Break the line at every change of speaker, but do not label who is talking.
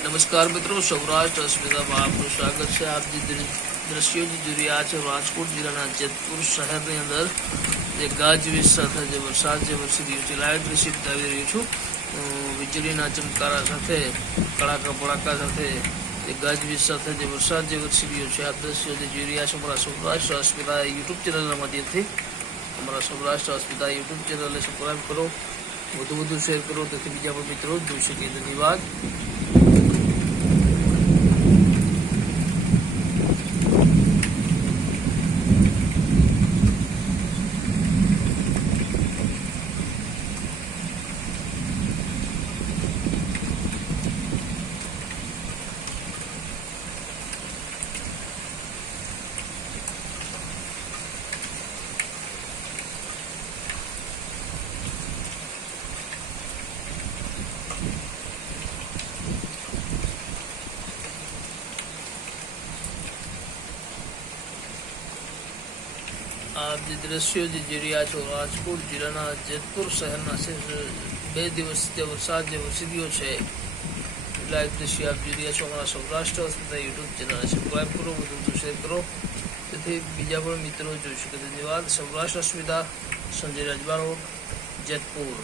નમસ્કાર મિત્રો, સૌરાષ્ટ્ર અસ્મિતામાં આપનું સ્વાગત છે. આપ જે દ્રશ્યો જે જોઈ રહ્યા છે રાજકોટ જિલ્લાના જેતપુર શહેરની અંદર. જે ગાજવીજ સાથે જે વરસાદ જે વરસી રહ્યો છે લાઈવ દ્રશ્ય બતાવી રહ્યો છું. વીજળીના ચમકારા સાથે, કડાકા ભડાકા સાથે જે ગાજવીજ સાથે જે વરસાદ જે વરસી રહ્યો છે, આ દ્રશ્યો જે જોઈ રહ્યા છે અમારા સૌરાષ્ટ્ર અસ્મિતા યુટ્યુબ ચેનલના માધ્યમથી. અમારા સૌરાષ્ટ્ર અસ્મિતા યુટ્યુબ ચેનલને સબસ્ક્રાઈબ કરો, વધુ વધુ શેર કરો, તેથી બીજા પણ મિત્રો જોઈ શકે ધન્યવાદ. આપ જે દ્રશ્યો જે જોઈ રહ્યા છો, રાજકોટ જિલ્લાના જેતપુર શહેરના બે દિવસ જે વરસાદ જે વરસી છે લાઈવ દ્રશ્ય આપ જોઈ રહ્યા છો અમારા Saurashtra Asmita YouTube channel. Subscribe કરો વધુ વધુ શેર કરો. તેથી બીજા પણ મિત્રો જોઈ શકે ધન્યવાદ. સૌરાષ્ટ્ર અસ્મિતા, સંજય રજવાડો જેતપુર.